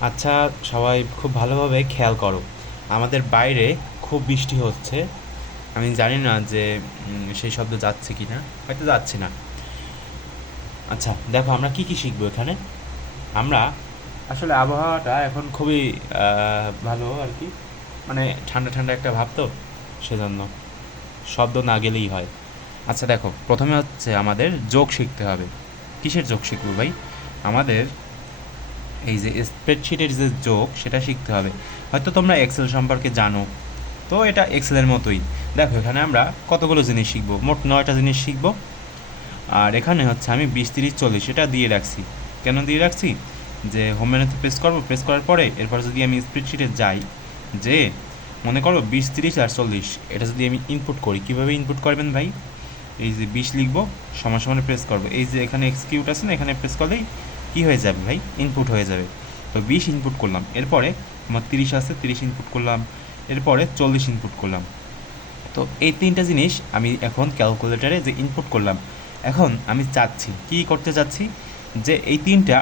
আচ্ছা সবাই খুব ভালোভাবে খেয়াল করো। আমাদের বাইরে খুব বৃষ্টি হচ্ছে। আমি জানি না যে সেই শব্দ যাচ্ছে কি না হয়তো যাচ্ছে না। আচ্ছা দেখো আমরা কি কি শিখব এখানে? আমরা আসলে আবহাওয়াটা এখন খুবই ভালো আর কি। মানে ঠান্ডা ঠান্ডা একটা ভাব তো, সেজন্য। শব্দ না গেলেই হয়। আচ্ছা দেখো, প্রথমে হচ্ছে আমাদের যোগ শিখতে হবে। কিসের যোগ শিখব ভাই? আমাদের এই যে স্প্রেডশিটের যে যোগ, সেটা শিখতে হবে। হয়তো তোমরা এক্সেল সম্পর্কে জানো। তো এটা এক্সেলের মতোই। দেখো, এখানে আমরা কতগুলো জিনিস শিখব? মোট নয়টা জিনিস শিখব। আর এখানে হচ্ছে আমি বিশ, তিরিশ, চল্লিশ, এটা দিয়ে রাখছি। কেন দিয়ে রাখছি? যে হোম মেনুতে প্রেস করব প্রেস করার পরে এরপর যদি আমি স্প্রেডশিটে যাই, যে মনে করো বিশ, তিরিশ আর চল্লিশ, এটা যদি আমি ইনপুট করি, কীভাবে ইনপুট করবেন ভাই? এই যে বিশ লিখব, সমান সমানে প্রেস করব। এই যে এখানে এক্সকিউট আছে না, এখানে প্রেস করলেই কী হয়ে যাবে ভাই? ইনপুট হয়ে যাবে। তো বিশ ইনপুট করলাম। এরপরে আমার তিরিশ আছে তিরিশ ইনপুট করলাম। এরপরে চল্লিশ ইনপুট করলাম। তো এই তিনটা জিনিস আমি এখন ক্যালকুলেটারে যে ইনপুট করলাম, এখন আমি চাচ্ছি, কি করতে চাচ্ছি? যে এই তিনটা,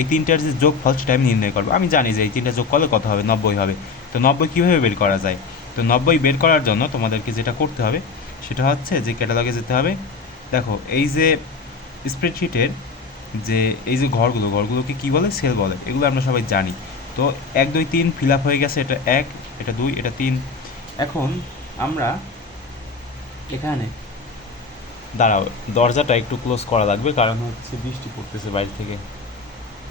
এই তিনটার যে যোগফল সেটা আমি নির্ণয় করব। আমি জানি যে এই তিনটা যোগ করলে কত হবে? নব্বই হবে। তো নব্বই কীভাবে বের করা যায়? তো নব্বই বের করার জন্য তোমাদেরকে যেটা করতে হবে, সেটা হচ্ছে যে ক্যাটালগে যেতে হবে। দেখো, এই যে স্প্রেডশিটের যে এই যে ঘরগুলো, ঘরগুলোকে কী বলে? সেল বলে। এগুলো আমরা সবাই জানি। তো এক, দুই, তিন ফিল আপ হয়ে গেছে। এটা এক, এটা দুই, এটা তিন। এখন আমরা এখানে দাঁড়াও, দরজাটা একটু ক্লোজ করা লাগবে, কারণ হচ্ছে বৃষ্টি পড়তেছে বাইরে থেকে।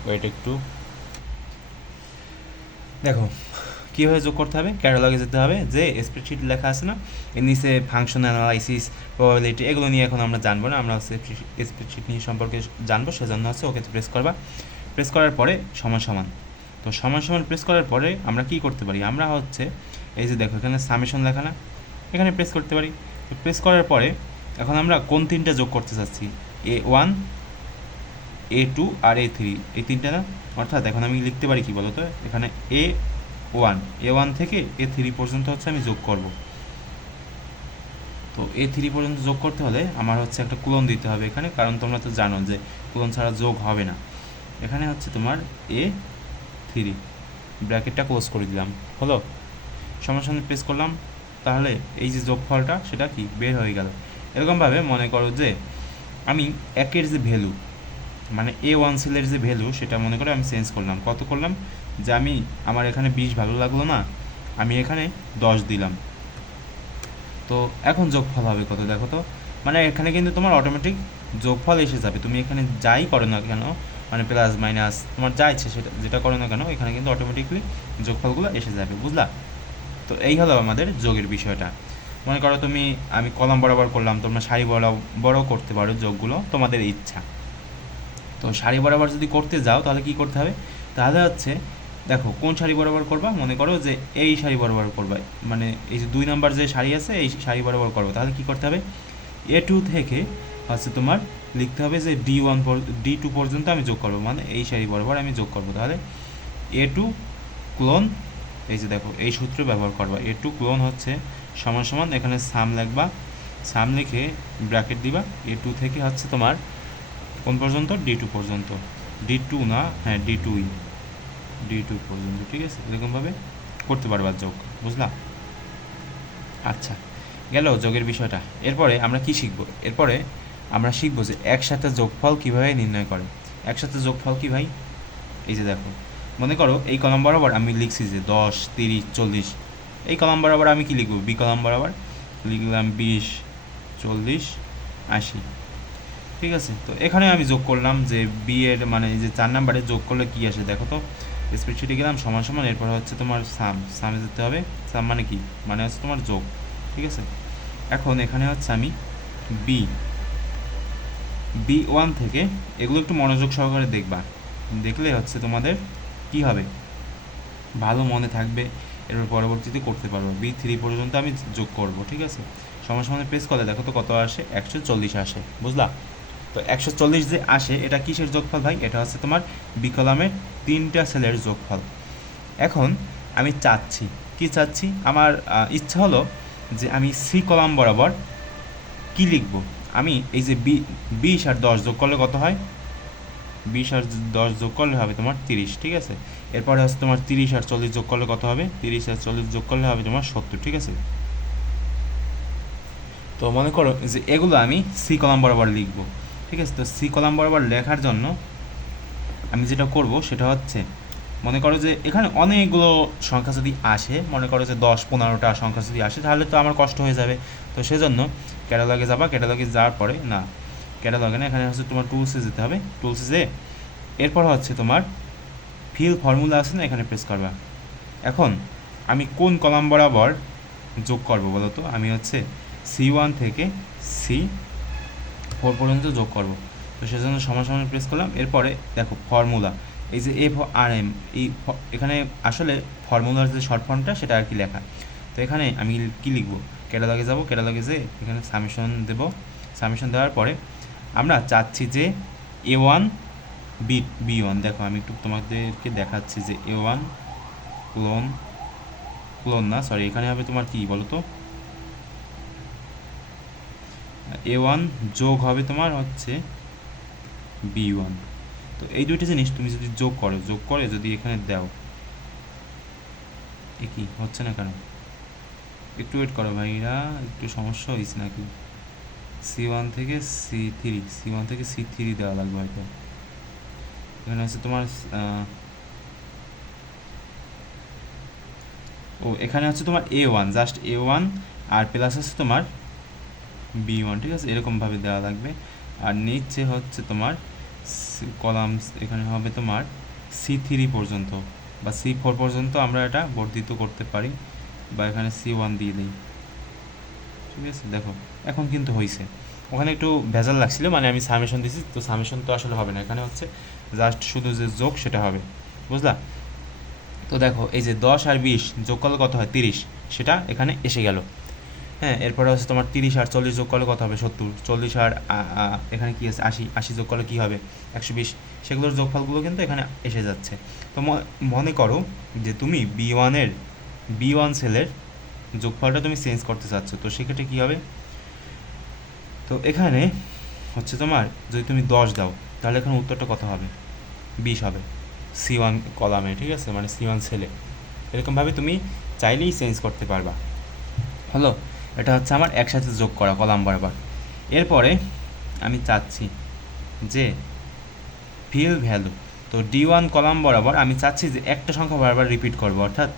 ওয়েট একটু। দেখো কীভাবে যোগ করতে হবে? ক্যাটালগে যেতে হবে। যে স্প্রেডশিট লেখা আছে না, এর নিচে ফাংশন অ্যানালাইসিস প্রবাবিলিটি এগুলো নিয়ে এখন আমরা জানব না। আমরা হচ্ছে স্প্রেডশিট নিয়ে সম্পর্কে জানব, সেজন্য হচ্ছে ওকে প্রেস করবা। প্রেস করার পরে সমান সমান। তো সমান সমান প্রেস করার পরে আমরা কি করতে পারি? আমরা হচ্ছে, এই যে দেখো, এখানে সামেশন লেখা না, এখানে প্রেস করতে পারি। তো প্রেস করার পরে এখন আমরা কোন তিনটা যোগ করতে চাচ্ছি? এ ওয়ান এ টু আর এ থ্রি এই তিনটা না? অর্থাৎ এখন আমি লিখতে পারি কি বলতো? এখানে এ ওয়ান, এ ওয়ান থেকে এ থ্রি পর্যন্ত হচ্ছে আমি যোগ করব। তো এ থ্রি পর্যন্ত যোগ করতে হলে আমার হচ্ছে একটা কুলন দিতে হবে এখানে, কারণ তোমরা তো জানো যে কুলন ছাড়া যোগ হবে না। এখানে হচ্ছে তোমার এ থ্রি, ব্র্যাকেটটা ক্লোজ করে দিলাম, হলো? সমান সঙ্গে প্রেস করলাম, তাহলে এই যে যোগফলটা, সেটা কি? বের হয়ে গেল। এরকমভাবে মনে করো যে আমি একের যে ভ্যালু মানে এ ওয়ান সেলের যে ভ্যালু সেটা মনে করে আমি চেঞ্জ করলাম। কত করলাম? যে আমি, আমার এখানে বিশ ভালো লাগল না, আমি এখানে দশ দিলাম। তো এখন যোগফল হবে কত দেখো তো? মানে এখানে কিন্তু তোমার অটোমেটিক যোগফল এসে যাবে। তুমি এখানে যাই করো না কেন মানে প্লাস মাইনাস তোমার যা ইচ্ছে সেটা, যেটা করো না কেন, এখানে কিন্তু অটোমেটিকলি যোগফলগুলো এসে যাবে, বুঝলা? তো এই হলো আমাদের যোগের বিষয়টা। মনে করো তুমি, আমি কলম বরাবর করলাম, তোমরা সারি বরাবরও করতে পারো যোগগুলো, তোমাদের ইচ্ছা। তো সারি বরাবর যদি করতে যাও, তাহলে কি করতে হবে? তাহলে হচ্ছে দেখো, কোন সারি বরাবর করবা? মনে করো যে এই সারি বরাবর করবা। মানে এই যে দুই নাম্বার যে সারি আছে, এই সারি বরাবর করব। তাহলে কি করতে হবে? এ টু থেকে হচ্ছে তোমার লিখতে হবে যে ডি ওয়ান ডি টু পর্যন্ত আমি যোগ করব। মানে এই সারি বরাবর আমি যোগ করব। তাহলে এ টু ক্লোন এই যে দেখো, এই সূত্র ব্যবহার করবা। এ টু ক্লোন হচ্ছে সমান সমান, এখানে সাম লিখবা। সাম লিখে ব্র্যাকেট দিবা। এ টু থেকে হচ্ছে তোমার কোন পর্যন্ত? ডি টু পর্যন্ত। ডি টু না? হ্যাঁ ডি টুই ডি টু পর্যন্ত, ঠিক আছে? এরকমভাবে করতে পারবা যোগ, বুঝলা? আচ্ছা গেল যোগের বিষয়টা। এরপরে আমরা কি শিখব? এরপরে আমরা শিখব যে একসাথে যোগফল কীভাবে নির্ণয় করে। একসাথে যোগফল কি ভাই? এই যে দেখো, মনে করো এই কলম বরাবর আমি লিখছি যে দশ, তিরিশ, চল্লিশ। এই কলম বরাবর আমি কি লিখব? বি কলম বরাবর? লিখলাম বিশ, চল্লিশ, আশি। ঠিক আছে? তো এখানে আমি যোগ করলাম যে বি এর মানে যে চার নাম্বারে যোগ করলে কি আসে? দেখো তো স্প্রেডশিটে গেলাম, সমান সমান, এরপর হচ্ছে তোমার সাম সামে যেতে হবে। সাম মানে কি? মানে হচ্ছে তোমার যোগ, ঠিক আছে? এখন এখানে হচ্ছে আমি বি বি ওয়ান থেকে, এগুলো একটু মনোযোগ সহকারে দেখবা। দেখলে হচ্ছে তোমাদের কি হবে? ভালো মনে থাকবে, এরপর পরবর্তীতে করতে পারব। বি থ্রি পর্যন্ত আমি যোগ করব, ঠিক আছে? সমান সমানে প্রেস করলে দেখো তো কত আসে? একশো চল্লিশ আসে, বুঝলা? তো একশো চল্লিশ যে আসে, এটা কিসের যোগফল ভাই? এটা হচ্ছে তোমার বি কলামের তিনটা সেলের যোগফল। এখন আমি চাচ্ছি, কি চাচ্ছি? আমার ইচ্ছা হলো যে আমি সি কলাম বরাবর কি লিখব? আমি এই যে বি বিশ আর দশ যোগ করলে কত হয়? বিশ আর দশ যোগ করলে হবে তোমার তিরিশ, ঠিক আছে? এরপরে হচ্ছে তোমার তিরিশ আর চল্লিশ যোগ করলে কত হবে? তিরিশ আর চল্লিশ যোগ করলে হবে তোমার সত্তর, ঠিক আছে? তো মনে করো যে এগুলো আমি সি কলাম বরাবর লিখব, ঠিক আছে? তো সি কলাম বরাবর লেখার জন্য আমি যেটা করব সেটা হচ্ছে, মনে করো যে এখানে অনেকগুলো সংখ্যা যদি আসে, মনে করো যে দশ পনেরোটা সংখ্যা যদি আসে, তাহলে তো আমার কষ্ট হয়ে যাবে। তো সেজন্য ক্যাটালগে যাবা, ক্যাটালগে যাওয়ার পরে, না, ক্যাটালগে না, এখানে হচ্ছে তোমার টুলসে যেতে হবে। টুলসে যেয়ে এরপর হচ্ছে তোমার ফিল ফর্মুলা আছে না, এখানে প্রেস করবা। এখন আমি কোন কলাম বরাবর যোগ করব বলো তো? আমি হচ্ছে সি ওয়ান থেকে সি ফোর পর্যন্ত যোগ করব। তো সেজন্য সমান সমান প্রেস করলাম। এরপরে দেখো ফর্মুলা এই যে এফ আর এম এই এখানে আসলে ফর্মুলার যে শর্ট ফর্মটা সেটা আর কি লেখা। তো এখানে আমি কি লিখব? ক্যাটালগে যাব ক্যাটালগে যে এখানে সামিশন দেব। সামিশন দেওয়ার পরে আমরা চাচ্ছি যে A one B B one দেখো আমি একটু তোমাদেরকে দেখাচ্ছি যে এ ওয়ান ক্লোন ক্লোন না সরি এখানে হবে তোমার কি বলো তো এ ওয়ান যোগ হবে তোমার হচ্ছে বি ওয়ান। তো এই দুইটা জিনিস তুমি যদি যোগ করো, যোগ করে যদি এখানে দাও, এ কি? হচ্ছে না কেন? একটু ওয়েট করো ভাইরা, একটু সমস্যা হয়েছে নাকি? সি ওয়ান থেকে সি থ্রি, সি ওয়ান থেকে সি থ্রি দেওয়া লাগবে হয়তো। এখানে হচ্ছে তোমার ও, এখানে হচ্ছে তোমার A one just A one, R plus হচ্ছে তোমার বি ওয়ান, ঠিক আছে? এরকমভাবে দেওয়া লাগবে। আর নিচে হচ্ছে তোমার কলামস এখানে হবে তোমার সি থ্রি পর্যন্ত বা সি ফোর পর্যন্ত আমরা এটা বর্ধিত করতে পারি বা এখানে সি ওয়ান দিয়ে দিই। ঠিক আছে? দেখো, এখন কিন্তু হয়েছে ওখানে একটু ভেজাল লাগছিল মানে আমি সামেশন দিছি, তো সামেশন তো আসলে হবে না। এখানে হচ্ছে জাস্ট শুধু যে যোগ, সেটা হবে। বুঝলা? তো দেখো, এই যে দশ আর বিশ যোগ করলে কত হয়? তিরিশ। সেটা এখানে এসে গেল। হ্যাঁ এরপরে হচ্ছে তোমার তিরিশ আর চল্লিশ যোগ করলে কত হবে? সত্তর। চল্লিশ আর এখানে কি আছে? আশি। আশি যোগ করলে কী হবে? একশো বিশ। সেগুলোর যোগফলগুলো কিন্তু এখানে এসে যাচ্ছে। তো মনে করো যে তুমি বি ওয়ানের বি ওয়ান সেলের যোগফলটা তুমি চেঞ্জ করতে চাচ্ছ, তো সেক্ষেত্রে কী হবে? তো এখানে হচ্ছে তোমার যদি তুমি দশ দাও, তাহলে এখানে উত্তরটা কত হবে? বিশ হবে। সি ওয়ান কলামে ঠিক আছে? মানে সি ওয়ান সেলে এরকমভাবে তুমি চাইলেই চেঞ্জ করতে পারবা। হলো এটা হচ্ছে আমার একসাথে যোগ করা কলাম বরাবর। এরপরে আমি চাচ্ছি যে ফিল ভ্যালু তো ডি ওয়ান কলাম বরাবর আমি চাচ্ছি যে একটা সংখ্যা বারবার রিপিট করব, অর্থাৎ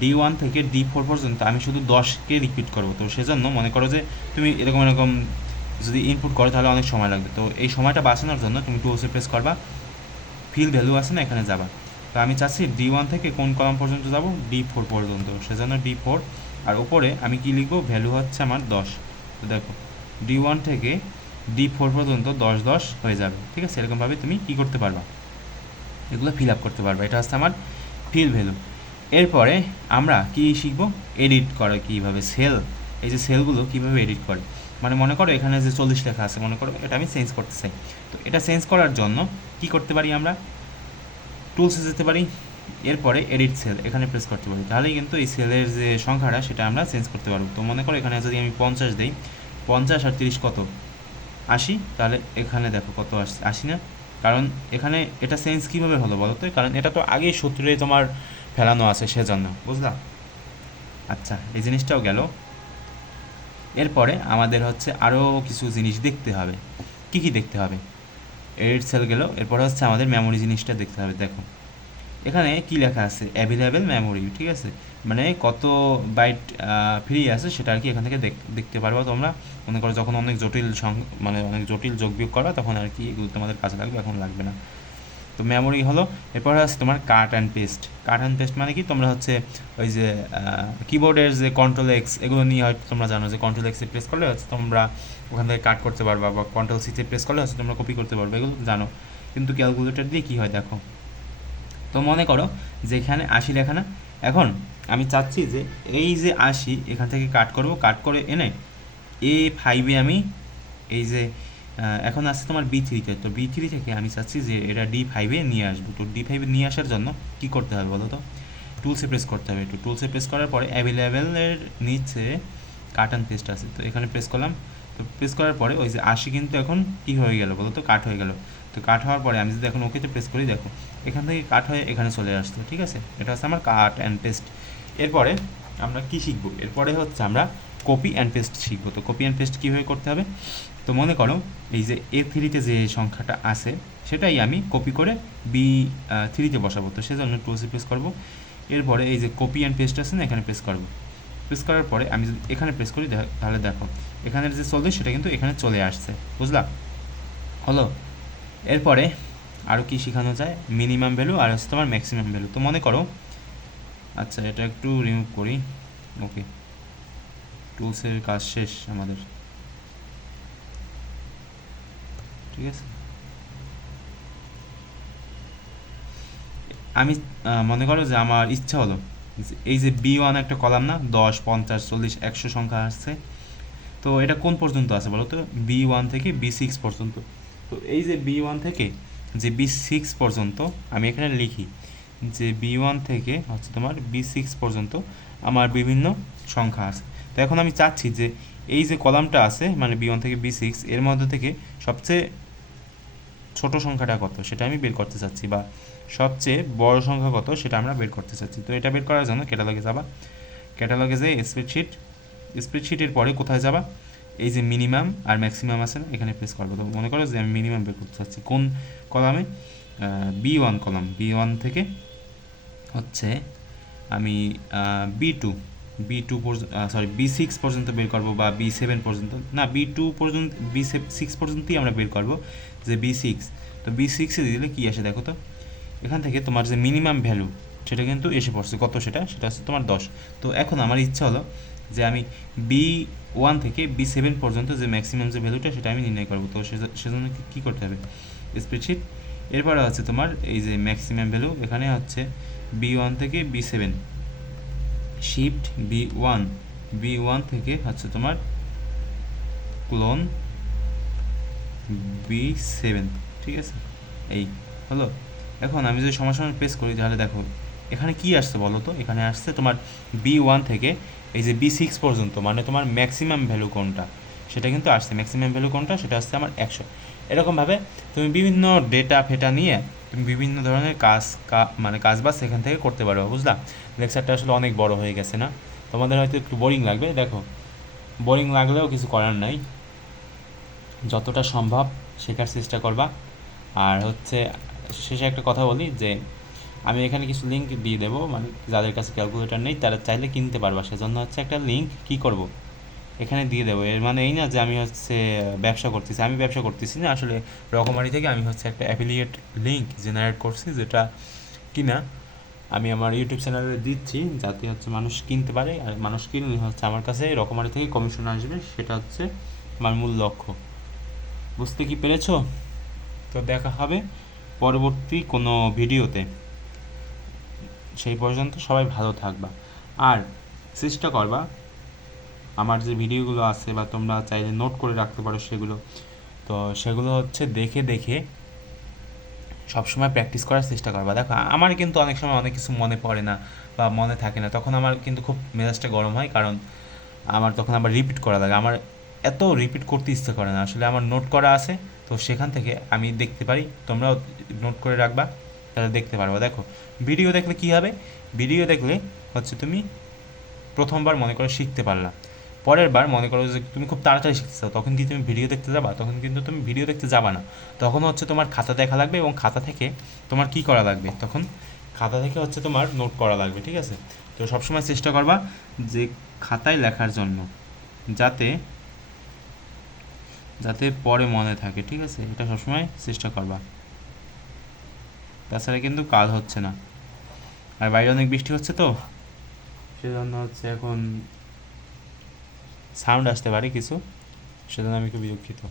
ডি ওয়ান থেকে ডি ফোর পর্যন্ত আমি শুধু দশকে রিপিট করব। তো সেজন্য মনে করো যে তুমি এরকম এরকম যদি ইনপুট করো তাহলে অনেক সময় লাগবে। তো এই সময়টা বাঁচানোর জন্য তুমি টুলসে প্রেস করবা ফিল ভ্যালু আছে না এখানে যাবা। তো আমি চাচ্ছি ডি ওয়ান থেকে কোন কলাম পর্যন্ত যাব? ডি ফোর পর্যন্ত। সেজন্য ডি ফোর আর উপরে আমি কি লিখব? ভ্যালু হচ্ছে আমার দশ। তো দেখো, ডি ওয়ান থেকে ডি ফোর পর্যন্ত দশ দশ হয়ে যাবে। ঠিক আছে? এরকমভাবে তুমি কি করতে পারবা? এগুলো ফিল আপ করতে পারবা। এটা হচ্ছে আমার ফিল ভ্যালু এরপরে আমরা কি শিখব? এডিট করে কীভাবে সেল এই যে সেলগুলো কীভাবে এডিট করে? মানে মনে করো এখানে যে চল্লিশ লেখা আছে, মনে করো এটা আমি চেঞ্জ করতে চাই। তো এটা চেঞ্জ করার জন্য কি করতে পারি আমরা? টুলসে যেতে পারি। এরপরে এডিট সেল এখানে প্রেস করতে পারি। তাহলেই কিন্তু এই সেলের যে সংখ্যাটা, সেটা আমরা চেঞ্জ করতে পারব। তো মনে করো এখানে যদি আমি পঞ্চাশ দিই, পঞ্চাশ আর তিরিশ কত? আশি? তাহলে এখানে দেখো কত আসছে আশি না? কারণ এখানে এটা চেঞ্জ কীভাবে হলো বলো তো? কারণ এটা তো আগেই সূত্রে তোমার ফেলানো আছে সেজন্য, বুঝলা? আচ্ছা এই জিনিসটাও গেল। এরপরে আমাদের হচ্ছে আরও কিছু জিনিস দেখতে হবে। কি কি দেখতে হবে? এডিট সেল গেল। এরপরে হচ্ছে আমাদের মেমোরি জিনিসটা দেখতে হবে, দেখো। এখানে কি লেখা আছে? অ্যাভেলেবেল মেমোরি ঠিক আছে? মানে কত বাইট ফ্রি আছে সেটা আর কি এখান থেকে দেখ- দেখতে পারব তোমরা। মনে করো যখন অনেক জটিল মানে অনেক জটিল যোগ বিয়োগ করবা তখন আর কি এগুলো তোমাদের কাজে লাগবে, এখন লাগবে না। তো মেমোরি হলো, এরপরে আছে তোমার cut and paste cut and paste মানে কি? তোমরা হচ্ছে ওই যে কিবোর্ডের যে কন্ট্রোল এক্স এগুলো নিয়ে হয়তো তোমরা জানো যে কন্ট্রোল এক্সে প্রেস করলে হচ্ছে তোমরা ওখান থেকে কাট করতে পারবা, বা কন্ট্রোল সিতে প্রেস করলে হচ্ছে তোমরা কপি করতে পারবে, এগুলো জানো। কিন্তু ক্যালকুলেটর দিয়ে কী হয় দেখো? তো মনে করো যে এখানে আশি লেখা না? এখন আমি চাচ্ছি যে এই যে আশি, এখান থেকে কাট করব, কাট করে এনে এ ফাইভে আমি এই যে এখন আসছে তোমার বি থ্রিতে তো। বি থ্রি থেকে আমি চাচ্ছি যে এটা ডি ফাইভে নিয়ে আসব। তো ডি ফাইভে নিয়ে আসার জন্য কি করতে হবে বলো তো? টুলসে প্রেস করতে হবে একটু। টুলসে প্রেস করার পরে অ্যাভেলেবেলের নিচে কাট অ্যান্ড পেস্ট আছে। তো এখানে প্রেস করলাম। তো প্রেস করার পরে ওই যে আশি কিন্তু এখন কি হয়ে গেল বলো তো? কাট হয়ে গেল। তো কাট হওয়ার পরে আমি যদি এখন ওকেতে প্রেস করি, দেখো, এখান থেকে কাট হয়ে এখানে চলে আসতো ঠিক আছে? এটা হচ্ছে আমার কাট অ্যান্ড পেস্ট এরপরে আমরা কি শিখব? এরপরে হচ্ছে আমরা কপি অ্যান্ড পেস্ট শিখব। তো কপি অ্যান্ড পেস্ট কীভাবে করতে হবে? তো মনে করো, এই যে এ থ্রিতে যে সংখ্যাটা আছে, সেটাই আমি কপি করে বি থ্রিতে বসাবো। তো সেজন্য টু প্রেস করব। এরপরে এই যে কপি অ্যান্ড পেস্ট আছে না, এখানে প্রেস করব। প্রেস করার পরে আমি যদি এখানে প্রেস করি তাহলে দেখো, এখানের যে চলবে সেটা কিন্তু এখানে চলে আসছে, বুঝলা? হলো এরপরে আরও কি শেখানো যায়? মিনিমাম ভ্যালু আর হচ্ছে তোমার ম্যাক্সিমাম ভ্যালু তো মনে করো আচ্ছা এটা একটু রিমুভ করি। ওকে টুলসের কাজ শেষ আমাদের। ঠিক আছে? আমি মনে করো যে আমার ইচ্ছা হলো এই যে বি ওয়ান একটা কলাম না, দশ, পঞ্চাশ, চল্লিশ, একশো সংখ্যা আসছে। তো এটা কোন পর্যন্ত আছে বলো তো? বি ওয়ান থেকে বি সিক্স পর্যন্ত। তো এই যে বি ওয়ান থেকে যে বি সিক্স পর্যন্ত আমি এখানে লিখি, যে বি ওয়ান থেকে হচ্ছে তোমার বি সিক্স পর্যন্ত আমার বিভিন্ন সংখ্যা আছে। তো এখন আমি চাচ্ছি যে এই যে কলামটা আছে মানে বি ওয়ান থেকে বি সিক্স এর মধ্যে থেকে সবচেয়ে ছোট সংখ্যাটা কত সেটা আমি বের করতে চাচ্ছি বা সবচেয়ে বড় সংখ্যা কত সেটা আমরা বের করতে চাচ্ছি। তো এটা বের করার জন্য ক্যাটালগে যাবা। ক্যাটালগে যে স্প্রেডশিট স্প্রেডশিটের পরে কোথায় যাবা? এই যে মিনিমাম আর ম্যাক্সিমাম আছে না, এখানে প্রেস করব। তো মনে করো যে আমি মিনিমাম বের করতে চাচ্ছি। কোন কলামে? B one column. B one থেকে হচ্ছে আমি বি টু বি টু পর্যন্ত সরি বি সিক্স পর্যন্ত বের করব বা বি সেভেন পর্যন্ত। না বি টু পর্যন্ত বি সিক্স পর্যন্তই আমরা বের করব যে বি সিক্স তো বি সিক্সে দিলে কী আসে দেখো তো? এখান থেকে তোমার যে মিনিমাম ভ্যালু সেটা কিন্তু এসে পড়ছে। কত সেটা? সেটা হচ্ছে তোমার দশ। তো এখন আমার ইচ্ছা হলো যে আমি বি ওয়ান থেকে বি সেভেন পর্যন্ত যে ম্যাক্সিমাম যে ভ্যালুটা সেটা আমি নির্ণয় করব। তো সেজন্য কি- করতে হবে? স্প্রেডশিট এরপরে হচ্ছে তোমার এই যে ম্যাক্সিমাম ভ্যালু এখানে হচ্ছে বি ওয়ান থেকে B seven shift B one B one থেকে হচ্ছে তোমার ক্লোন বি সেভেন ঠিক আছে? এই, হলো? এখন আমি যদি সমাসমান প্রেস করি, তাহলে দেখো এখানে কি আসছে বলো তো? এখানে আসছে তোমার বি ওয়ান থেকে এই যে বি সিক্স পর্যন্ত মানে তোমার ম্যাক্সিমাম ভ্যালু কোনটা? সেটা কিন্তু আসছে। ম্যাক্সিমাম ভ্যালু কোনটা? সেটা আসছে আমার একশো। এরকমভাবে তুমি বিভিন্ন ডেটা ফেটা নিয়ে তুমি বিভিন্ন ধরনের কাজ মানে কাজ বাজ সেখান থেকে করতে পারো, বুঝলা? লেকচারটা আসলে অনেক বড় হয়ে গেছে, না? তোমাদের হয়তো একটু বোরিং লাগবে। দেখো বোরিং লাগলেও কিছু করার নাই। যতটা সম্ভব শেখার চেষ্টা করবা। আর হচ্ছে, শেষে একটা কথা বলি যে আমি এখানে কিছু লিঙ্ক দিয়ে দেবো মানে যাদের কাছে ক্যালকুলেটর নেই তারা চাইলে কিনতে পারবা। সেজন্য হচ্ছে একটা লিঙ্ক কি করব? এখানে দিয়ে দেবো। এর মানে এই না যে আমি হচ্ছে ব্যবসা করতেছি। আমি ব্যবসা করতেছি না, আসলে রকমারি থেকে আমি হচ্ছে একটা অ্যাফিলিয়েট লিঙ্ক জেনারেট করছি, যেটা কিনা আমি আমার ইউটিউব চ্যানেলে দিচ্ছি, যাতে হচ্ছে মানুষ কিনতে পারে। আর মানুষ কিনলে হচ্ছে আমার কাছে রকমারি থেকে কমিশন আসবে, সেটা হচ্ছে আমার মূল লক্ষ্য। বুঝতে কি পেরেছ? তো দেখা হবে পরবর্তী কোনো ভিডিওতে সেই পর্যন্ত সবাই ভালো থাকবা। আর চেষ্টা করবা আমার যে ভিডিওগুলো আছে বা তোমরা চাইলে নোট করে রাখতে পারো সেগুলো। তো সেগুলো হচ্ছে দেখে দেখে সবসময় প্র্যাকটিস করার চেষ্টা করবা। দেখো, আমার কিন্তু অনেক সময় অনেক কিছু মনে পড়ে না বা মনে থাকে না। তখন আমার কিন্তু খুব মেজাজটা গরম হয় কারণ আমার তখন আবার রিপিট করা লাগে। আমার এত রিপিট করতে ইচ্ছে করে না। আসলে আমার নোট করা আছে, তো সেখান থেকে আমি দেখতে পারি। তোমরাও নোট করে রাখবা। তাহলে দেখতে পারবা, দেখো। ভিডিও দেখলে কী হবে? ভিডিও দেখলে হচ্ছে তুমি প্রথমবার মনে করো শিখতে পারলা। পরের বার মনে করো যে তুমি খুব তাড়াতাড়ি শিখতে চাও, তখন কি তুমি ভিডিও দেখতে যাবা, তখন কিন্তু তুমি ভিডিও দেখতে যাবা না। তখন হচ্ছে তোমার খাতা দেখা লাগবে এবং খাতা থেকে তোমার কি করা লাগবে? তখন খাতা থেকে হচ্ছে তোমার নোট করা লাগবে, ঠিক আছে? তো সবসময় চেষ্টা করবা যে খাতায় লেখার জন্য, যাতে যাতে পরে মনে থাকে, ঠিক আছে? এটা সবসময় চেষ্টা করবা। তাছাড়া কিন্তু কাজ হচ্ছে না। আর বাইরে অনেক বৃষ্টি হচ্ছে তো। সেজন্য হচ্ছে এখন সাউন্ড আসতে পারে কিছু। সেজন্য আমি খুব বিরক্ষিত